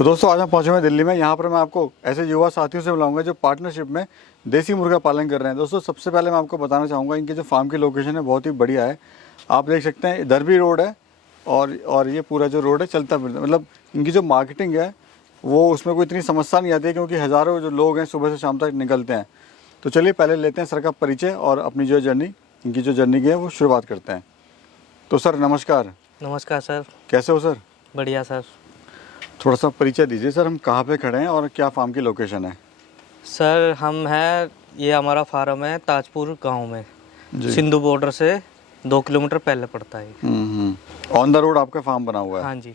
तो दोस्तों आज हम पहुंचे हुए हैं दिल्ली में। यहाँ पर मैं आपको ऐसे युवा साथियों से मिलाऊंगा जो पार्टनरशिप में देसी मुर्गा पालन कर रहे हैं। दोस्तों सबसे पहले मैं आपको बताना चाहूँगा इनकी जो फार्म की लोकेशन है बहुत ही बढ़िया है। आप देख सकते हैं इधर भी रोड है और ये पूरा जो रोड है चलता फिरता, मतलब इनकी जो मार्केटिंग है वो उसमें कोई इतनी समस्या नहीं आती है क्योंकि हज़ारों जो लोग हैं सुबह से शाम तक निकलते हैं। तो चलिए पहले लेते हैं सर का परिचय और अपनी जो जर्नी इनकी जो जर्नी की है वो शुरुआत करते हैं। तो सर नमस्कार। नमस्कार सर। कैसे हो सर? बढ़िया सर। थोड़ा सा परिचय दीजिए सर, हम कहाँ पे खड़े हैं और क्या फार्म की लोकेशन है? सर हम हैं, ये हमारा फार्म है ताजपुर गांव में, जी। सिंधु बॉर्डर से 2 किलोमीटर पहले पड़ता है। ऑन द रोड आपका फार्म बना हुआ है। हाँ जी।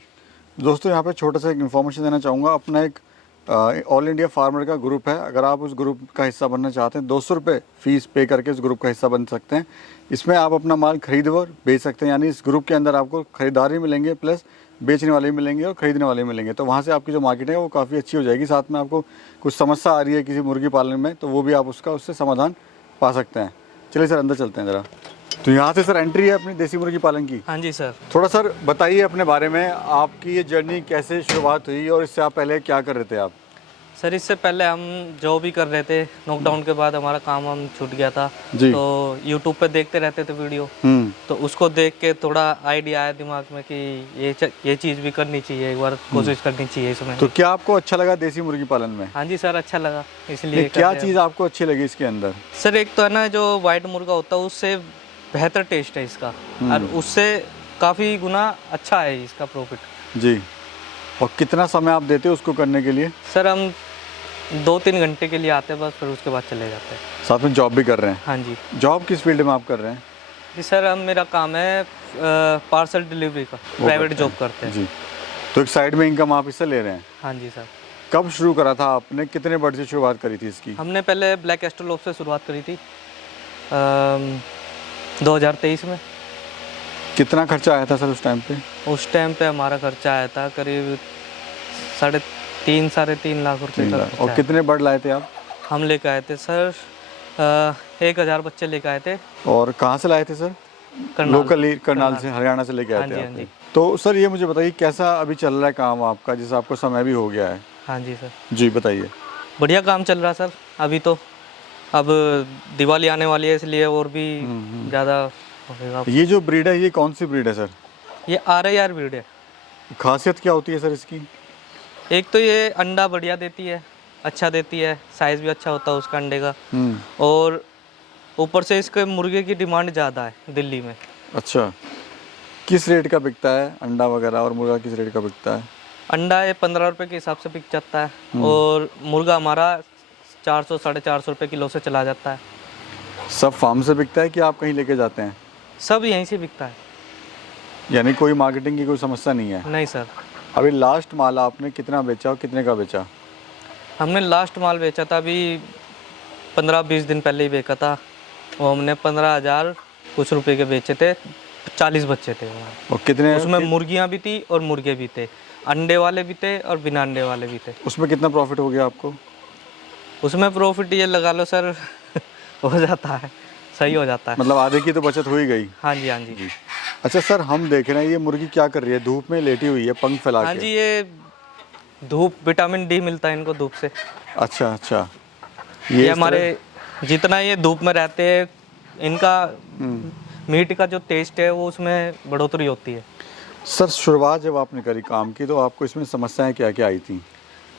दोस्तों यहाँ पे छोटा सा एक इन्फॉर्मेशन देना चाहूँगा। अपना एक ऑल इंडिया फार्मर का ग्रुप है। अगर आप उस ग्रुप का हिस्सा बनना चाहते हैं 200 रुपये फ़ीस पे करके इस ग्रुप का हिस्सा बन सकते हैं। इसमें आप अपना माल खरीद और बेच सकते हैं, यानी इस ग्रुप के अंदर आपको खरीदार भी मिलेंगे प्लस बेचने वाले भी मिलेंगे और ख़रीदने वाले भी मिलेंगे। तो वहाँ से आपकी जो मार्केट है वो काफ़ी अच्छी हो जाएगी। साथ में आपको कुछ समस्या आ रही है किसी मुर्गी पालन में तो वो भी आप उससे समाधान पा सकते हैं। चलिए सर अंदर चलते हैं ज़रा। तो यहाँ से सर एंट्री है अपनी देसी मुर्गी पालन की। हाँ जी सर। थोड़ा सर बताइए अपने बारे में, आपकी ये जर्नी कैसे शुरुआत हुई और इससे आप पहले क्या कर रहे थे आप? सर इससे पहले हम जॉब भी कर रहे थे। लॉकडाउन के बाद हमारा काम हम छूट गया था जी। तो यूट्यूब पे देखते रहते थे वीडियो, तो उसको देख के थोड़ा आइडिया आया दिमाग में कि ये चीज़ भी करनी चाहिए, एक बार कोशिश करनी चाहिए इसमें। तो क्या आपको अच्छा लगा देसी मुर्गी पालन में? हाँ जी सर, अच्छा लगा इसलिए। क्या चीज़ आपको अच्छी लगी इसके अंदर? सर एक तो है ना, जो वाइट मुर्गा होता है उससे बेहतर टेस्ट है इसका और उससे काफ़ी गुना अच्छा है इसका प्रॉफिट। जी। और कितना समय आप देते हो उसको करने के लिए? सर हम 2-3 घंटे के लिए आते हैं बस, फिर उसके बाद चले जाते हैं। साथ में जॉब भी कर रहे हैं? हाँ जी। जॉब किस फील्ड में आप कर रहे हैं? जी सर, हम मेरा काम है पार्सल डिलीवरी का, प्राइवेट जॉब करते हैं जी। तो एक साइड में इनकम आप इससे ले रहे हैं? हाँ जी सर। कब शुरू करा था आपने, कितने बर्ड से शुरुआत करी थी इसकी? हमने पहले ब्लैक एस्ट्रोलोप से शुरुआत करी थी 2023 में। कितना खर्चा आया था सर उस टाइम पे? उस टाइम पे हमारा खर्चा आया था करीब 3.5 लाख रुपए का खर्चा। और कितने बर्ड लाए थे आप? हम लेके आए थे सर 1000 बच्चे लेके आए थे। और कहाँ से लाए थे सर? लोकली करनाल से, हरियाणा से लेके आए थे हाँ जी। तो सर ये मुझे बताइए कैसा अभी चल रहा है काम आपका, जिससे आपको समय भी हो गया है? हाँ जी सर। जी बताइए। बढ़िया काम चल रहा है सर। अभी तो अब दिवाली आने वाली है इसलिए और भी ज़्यादा होगा। ये जो ब्रीड है ये कौन सी ब्रीड है सर? ये RIR ब्रीड है। खासियत क्या होती है सर इसकी? एक तो ये अंडा बढ़िया देती है, अच्छा देती है, साइज़ भी अच्छा होता है उसका अंडे का, और ऊपर से इसके मुर्गे की डिमांड ज़्यादा है दिल्ली में। अच्छा। किस रेट का बिकता है अंडा वगैरह और मुर्गा किस रेट का बिकता है? अंडा ये 15 रुपये के हिसाब से बिक जाता है और मुर्गा हमारा 400-450 रुपये किलो से चला जाता है। सब फार्म से बिकता है कि आप कहीं लेके जाते हैं? सब यहीं से बिकता है। यानी कोई मार्केटिंग की कोई समस्या नहीं है? नहीं सर। अभी लास्ट माल आपने कितना बेचा और कितने का बेचा? हमने लास्ट माल बेचा था अभी 15-20 दिन पहले ही बेचा था, वो हमने 15,000 कुछ रुपए के बेचे थे। 40 बच्चे थे हमारे। और कितने उसमें मुर्गियां भी थी और मुर्गे भी थे, अंडे वाले भी थे और बिना अंडे वाले भी थे। उसमें कितना प्रॉफिट हो गया आपको? उसमें प्रॉफिट ये लगा लो सर हो जाता है, सही हो जाता है। मतलब आधे की तो बचत हो ही गई। हाँ जी। हाँ जी। अच्छा सर, हम देख रहे हैं ये मुर्गी क्या कर रही है, धूप में लेटी हुई है पंख फैला के। हाँ जी, ये धूप, विटामिन D मिलता है इनको धूप से। अच्छा। ये हमारे जितना ये धूप में रहते हैं इनका मीट का जो टेस्ट है वो उसमें बढ़ोतरी होती है। सर शुरुआत जब आपने करी काम की तो आपको इसमें समस्याएं क्या क्या आई थी?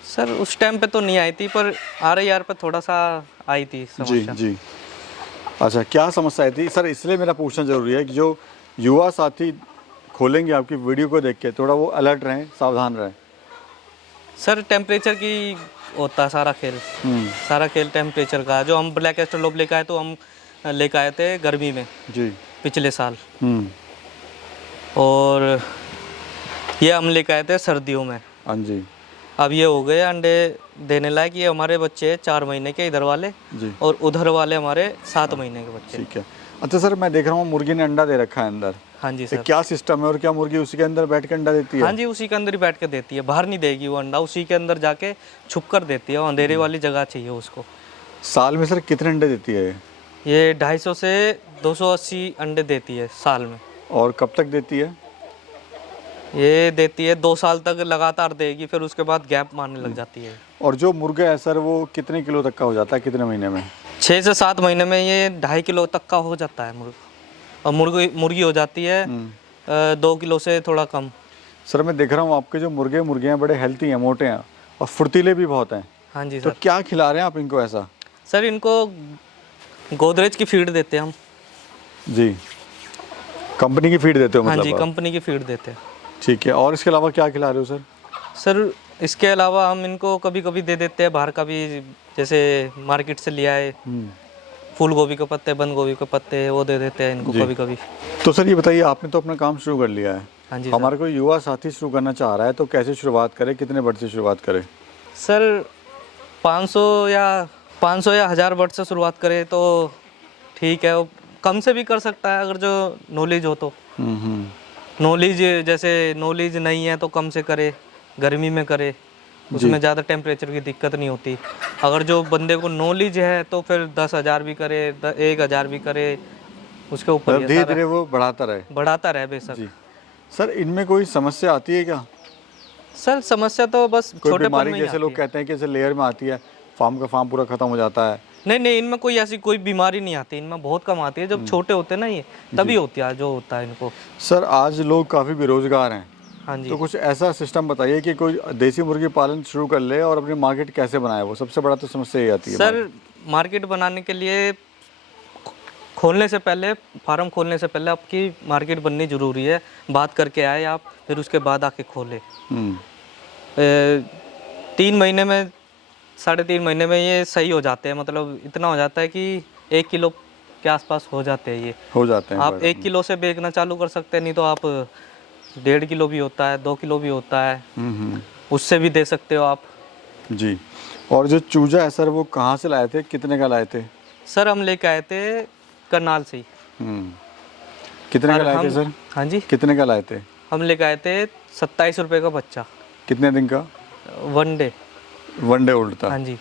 सर उस टाइम पे तो नहीं आई थी, पर RIR पे थोड़ा सा आई थी समस्या। जी। अच्छा, क्या समस्या आई थी सर? इसलिए मेरा पूछना ज़रूरी है कि जो युवा साथी खोलेंगे आपकी वीडियो को देख के थोड़ा वो अलर्ट रहें, सावधान रहें। सर टेम्परेचर की होता है सारा खेल। सारा खेल टेम्परेचर का। जो हम ब्लैक एस्ट्रोलोप लेकर आए तो हम लेकर आए थे गर्मी में जी पिछले साल, और ये हम लेकर आए थे सर्दियों में। हाँ जी। अब ये हो गए अंडे देने लायक। ये हमारे बच्चे 4 महीने के इधर वाले जी, और उधर वाले हमारे 7 महीने के बच्चे। ठीक है। अच्छा सर, मैं देख रहा हूँ मुर्गी ने अंडा दे रखा है अंदर। हाँ जी सर। क्या सिस्टम है और क्या मुर्गी उसी के अंदर बैठ के अंडा देती है? हाँ जी, उसी के अंदर ही बैठ के देती है, बाहर नहीं देगी वो अंडा, उसी के अंदर जाके छुप कर देती है। अंधेरे वाली जगह चाहिए उसको। साल में सर कितने अंडे देती है ये 250 से 280 अंडे देती है साल में। और कब तक देती है? ये देती है 2 साल तक लगातार देगी, फिर उसके बाद गैप मारने लग जाती है। और जो मुर्गा है सर वो कितने किलो तक का हो जाता है, कितने महीने में? 6 से 7 महीने में ये 2.5 किलो तक का हो जाता है मुर्गा। और मुर्गी हो जाती है 2 किलो से थोड़ा कम। सर मैं देख रहा हूँ आपके जो मुर्गे हैं बड़े हेल्थी हैं, मोटे हैं और फुर्तीले भी बहुत हैं। हाँ जी तो सर। क्या खिला रहे हैं आप इनको ऐसा? सर इनको गोदरेज की फीड देते हैं हम। जी, कंपनी की फीड देते हो हाँ मतलब जी, आप? कंपनी की फीड देते हैं। ठीक है, और इसके अलावा क्या खिला रहे हो सर? सर इसके अलावा हम इनको कभी कभी दे देते हैं बाहर का भी, जैसे मार्केट से लिया है फूल गोभी के पत्ते, बंद गोभी के पत्ते, वो दे देते हैं इनको जी। कभी कभी। तो सर ये बताइए, आपने तो अपना काम शुरू कर लिया है, हाँ जी हमारा कोई युवा साथी शुरू करना चाह रहा है तो कैसे शुरुआत करे, कितने बट से शुरुआत करे? सर 500 या 1000 वर्ड से शुरुआत करें तो ठीक है, वो कम से भी कर सकता है अगर जो नॉलेज हो तो। नॉलेज जैसे नॉलेज नहीं है तो कम से करे, गर्मी में करे, उसमें ज़्यादा टेम्परेचर की दिक्कत नहीं होती। अगर जो बंदे को नॉलेज है तो फिर 10,000 भी करे, 1,000 भी करे, उसके ऊपर मतलब धीरे धीरे वो बढ़ाता रहे। बढ़ाता रहे बेशक। जी सर, इनमें कोई समस्या आती है क्या? सर समस्या तो बस कोई छोटे बीमारी में ही जैसे लोग आती है। कहते हैं कि जैसे लेयर में आती है, फार्म का फार्म पूरा खत्म हो जाता है? नहीं, इनमें कोई ऐसी कोई बीमारी नहीं आती, इनमें बहुत कम आती है। जब छोटे होते हैं ना ये, तभी होती है जो होता है इनको। सर आज लोग काफ़ी बेरोजगार हैं, हाँ जी। तो कुछ ऐसा सिस्टम बताइए कि कोई देसी मुर्गी पालन शुरू कर ले और अपनी मार्केट कैसे बनाए, वो सबसे बड़ा तो समस्या ये आती है। सर मार्केट बनाने के लिए खोलने से पहले, फार्म खोलने से पहले आपकी मार्केट बननी ज़रूरी है। बात करके आए आप, फिर उसके बाद आके खोले। 3 महीने में, 3.5 महीने में ये सही हो जाते हैं, मतलब इतना हो जाता है कि 1 किलो के आसपास हो जाते हैं ये। हो जाते हैं आप 1 किलो से बेचना चालू कर सकते हैं, नहीं तो आप 1.5 किलो भी होता है, 2 किलो भी होता है, उससे भी दे सकते हो आप। जी। और जो चूजा है सर वो कहाँ से लाए थे, कितने का लाए थे? सर हम लेके आए थे करनाल से ही। कितने का और लाए थे हम, सर? हाँ जी, कितने का लाए थे? हम लेके आए थे 27 रुपये का बच्चा, कितने दिन का? 1 डे। 1 डे ओल्ड था? हाँ जी।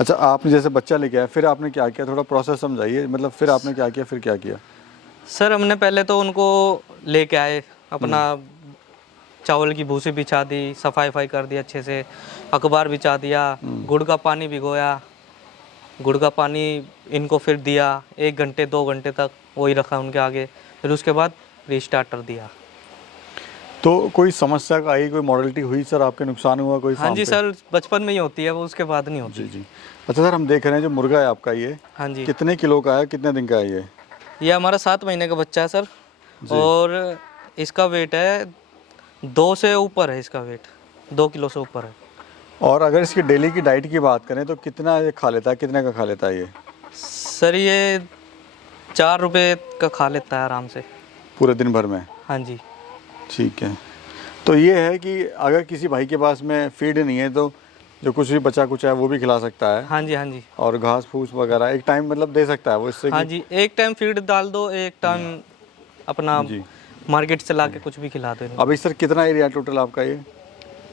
अच्छा, आपने जैसे बच्चा लेके आया, फिर आपने क्या किया, थोड़ा प्रोसेस समझाइए, मतलब फिर आपने क्या किया, फिर क्या किया? सर हमने पहले तो उनको लेके आए, अपना चावल की भूसी बिछा दी, सफाई कर दी अच्छे से, अखबार बिछा दिया, गुड़ का पानी भिगोया, गुड़ का पानी इनको फिर दिया 1 घंटे 2 घंटे तक, वही रखा उनके आगे, फिर उसके बाद रीस्टार्टर दिया। तो कोई समस्या का आई, कोई मॉडलिटी हुई सर, आपके नुकसान हुआ कोई? हाँ जी सर, बचपन में ही होती है वो, उसके बाद नहीं होती। जी जी। अच्छा सर, हम देख रहे हैं जो मुर्गा है आपका ये, हाँ जी, कितने किलो का है, कितने दिन का है ये? हमारा 7 महीने का बच्चा है सर, और इसका वेट है 2 से ऊपर है, इसका वेट 2 किलो से ऊपर है। और अगर इसकी डेली की डाइट की बात करें तो कितना ये खा लेता है, कितने का खा लेता है ये? सर ये 4 रुपये का खा लेता है आराम से पूरे दिन भर में? हाँ जी। ठीक है। तो ये है कि अगर किसी भाई के पास में फीड नहीं है तो जो कुछ भी बचा कुछ है वो भी खिला सकता है? हाँ जी, हाँ जी। और घास फूस वगैरह एक टाइम मतलब दे सकता है वो, इससे हाँ जी, एक टाइम फीड डाल दो, एक टाइम अपना मार्केट से ला के कुछ भी खिला दो इनको। अभी सर कितना एरिया टोटल आपका ये?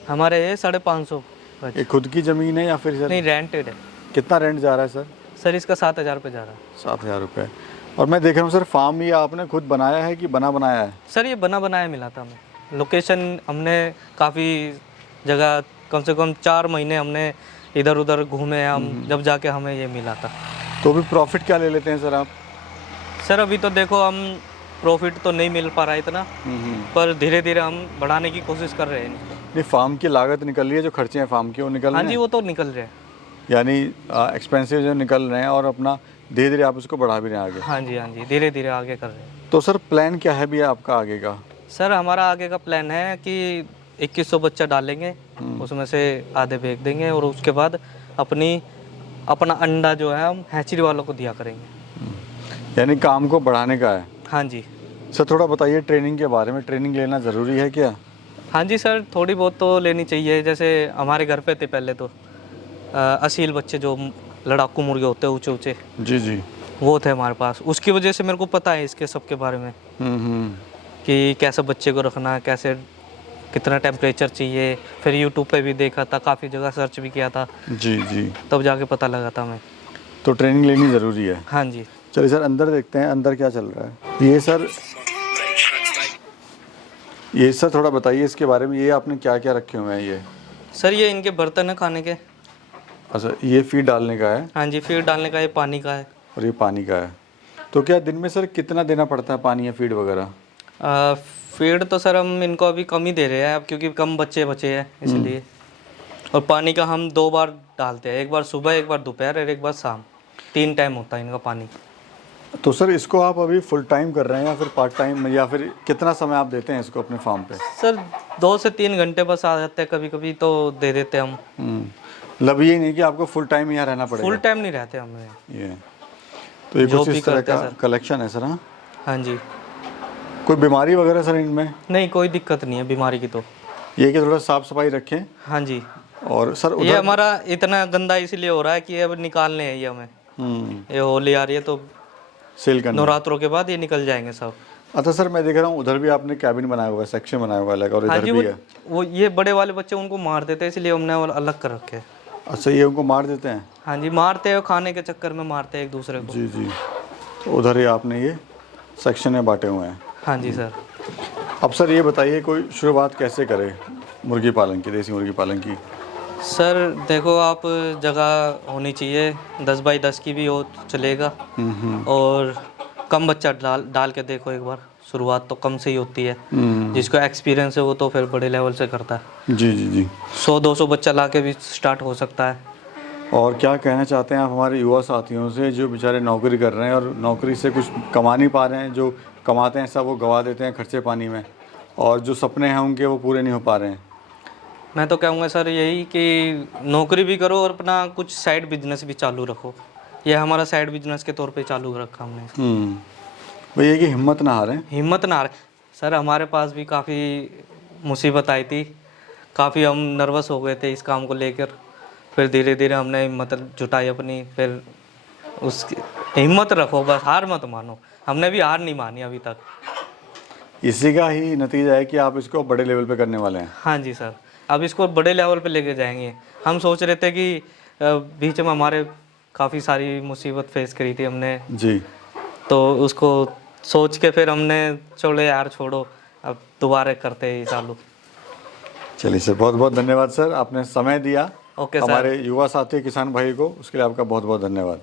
हमारे ये 550। ये खुद की ज़मीन है या फिर सर? नहीं, रेंटेड है। कितना रेंट जा रहा है सर? सर इसका 7,000 रुपये जा रहा है। 7,000 रुपये। और मैं देख रहा हूँ सर, फार्म ये आपने खुद बनाया है कि बना बनाया है? सर ये बना बनाया मिला था हमें, लोकेशन हमने काफ़ी जगह, कम से कम 4 महीने हमने इधर उधर घूमे हम, जब जाके हमें ये मिला था। तो भी प्रॉफिट क्या ले लेते हैं सर आप? सर अभी तो देखो हम प्रॉफिट तो नहीं मिल पा रहा है इतना, पर धीरे धीरे हम बढ़ाने की कोशिश कर रहे हैं इनको। नहीं, फार्म की लागत निकल रही है, जो खर्चे हैं फार्म के वो निकल हाँ रहे जी, हैं? वो तो निकल रहे हैं। यानी एक्सपेंसिव जो निकल रहे हैं और अपना धीरे धीरे आप उसको बढ़ा भी रहे हैं आगे? हाँ जी, हाँ जी, धीरे धीरे आगे कर रहे हैं। तो सर प्लान क्या है भैया आपका आगे का? सर हमारा आगे का प्लान है कि 2100 बच्चा डालेंगे, उसमें से आधे बेच देंगे, और उसके बाद अपना अंडा जो है हम हैचरी वालों को दिया करेंगे। यानी काम को बढ़ाने का है? हाँ जी। सर थोड़ा बताइए ट्रेनिंग के बारे में, ट्रेनिंग लेना ज़रूरी है क्या? हाँ जी सर, थोड़ी बहुत तो लेनी चाहिए। जैसे हमारे घर पे थे पहले तो असील बच्चे, जो लड़ाकू मुर्गे होते हैं ऊँचे ऊँचे, जी जी, वो थे हमारे पास। उसकी वजह से मेरे को पता है इसके सब के बारे में, कि कैसे बच्चे को रखना, कैसे कितना टेम्परेचर चाहिए। फिर यूट्यूब पे भी देखा था, काफ़ी जगह सर्च भी किया था, जी जी, तब जाके पता लगा था हमें। तो ट्रेनिंग लेनी ज़रूरी है। हाँ जी। चलिए सर अंदर देखते हैं, अंदर क्या चल रहा है। ये सर ये सर थोड़ा बताइए इसके बारे में, ये आपने क्या क्या रखे हुए हैं ये? सर ये इनके बर्तन है खाने के। अच्छा, ये फीड डालने का है हाँ जी, फीड डालने का, ये पानी का है। और ये पानी का है। तो क्या दिन में सर कितना देना पड़ता है पानी या फीड वगैरह? फीड तो सर हम इनको अभी कम ही दे रहे हैं अब, क्योंकि कम बच्चे बचे हैं इसलिए। और पानी का हम 2 बार डालते हैं, एक बार सुबह, एक बार दोपहर और एक बार शाम। 3 टाइम होता है इनका पानी। तो सर इसको आप अभी फुल टाइम कर रहे हैं या फिर पार्ट टाइम, या फिर कितना समय आप देते हैं इसको अपने फार्म पे? सर 2 से 3 घंटे बस आ जाते हैं, कभी कभी तो दे देते हैं हम। मतलब ये नहीं कि आपको फुल टाइम यहाँ रहना पड़ेगा? फुल टाइम नहीं रहते हमें। ये तो ये जो कुछ भी इस तरह करते का हैं सर। कलेक्शन है सर। हाँ, हाँ जी। कोई बीमारी वगैरह सर इनमें? नहीं, कोई दिक्कत नहीं है बीमारी की तो। ये कि थोड़ा साफ सफाई रखें। हाँ जी। और सर ये उधर हमारा इतना गंदा इसलिए हो रहा है कि अब निकालने हैं ये हमें। ये होली आ रही है तो सेल करना। नवरात्रों के बाद ये निकल जाएंगे सब। अच्छा सर, मैं देख रहा हूँ उधर भी आपने कैबिन बनाया हुआ है, सेक्शन बनाया हुआ है अलग, और हाँ इधर जी, भी है। वो ये बड़े वाले बच्चे उनको मार देते हैं, इसलिए हमने वो अलग कर रखे हैं। अच्छा, ये उनको मार देते हैं? हाँ जी, मारते हैं, खाने के चक्कर में मारते हैं एक दूसरे को। जी जी। तो उधर ही आपने ये सेक्शन में बांटे हुए हैं। हाँ जी सर। अब सर ये बताइए, कोई शुरुआत कैसे करे मुर्गी पालन की, देसी मुर्गी पालन की? सर देखो, आप जगह होनी चाहिए, 10 बाई 10 की भी हो चलेगा। और कम बच्चा डाल के देखो एक बार। शुरुआत तो कम से ही होती है। जिसको एक्सपीरियंस है वो तो फिर बड़े लेवल से करता है। जी जी जी। 100-200 बच्चा ला के भी स्टार्ट हो सकता है। और क्या कहना चाहते हैं आप हमारे युवा साथियों से जो बेचारे नौकरी कर रहे हैं और नौकरी से कुछ कमा नहीं पा रहे हैं, जो कमाते हैं सब वो गवा देते हैं खर्चे पानी में, और जो सपने हैं उनके वो पूरे नहीं हो पा रहे हैं? मैं तो कहूँगा सर यही कि नौकरी भी करो और अपना कुछ साइड बिजनेस भी चालू रखो। यह हमारा साइड बिजनेस के तौर पे चालू रखा हमने। भैया कि हिम्मत ना हारें। हिम्मत ना हारे। सर हमारे पास भी काफ़ी मुसीबत आई थी, काफ़ी हम नर्वस हो गए थे इस काम को लेकर। फिर धीरे धीरे हमने हिम्मत जुटाई अपनी। फिर उसकी हिम्मत रखो, बस हार मत मानो। हमने भी हार नहीं मानी अभी तक। इसी का ही नतीजा है कि आप इसको बड़े लेवल पे करने वाले हैं। हाँ जी सर, अब इसको बड़े लेवल पे लेके जाएंगे। हम सोच रहे थे कि बीच में हमारे काफ़ी सारी मुसीबत फेस करी थी हमने जी। तो उसको सोच के फिर हमने छोड़े यार, छोड़ो, अब दोबारा करते हैं चालू। चलिए सर, बहुत बहुत धन्यवाद सर, आपने समय दिया ओके सर। हमारे युवा साथी किसान भाई को, उसके लिए आपका बहुत बहुत धन्यवाद।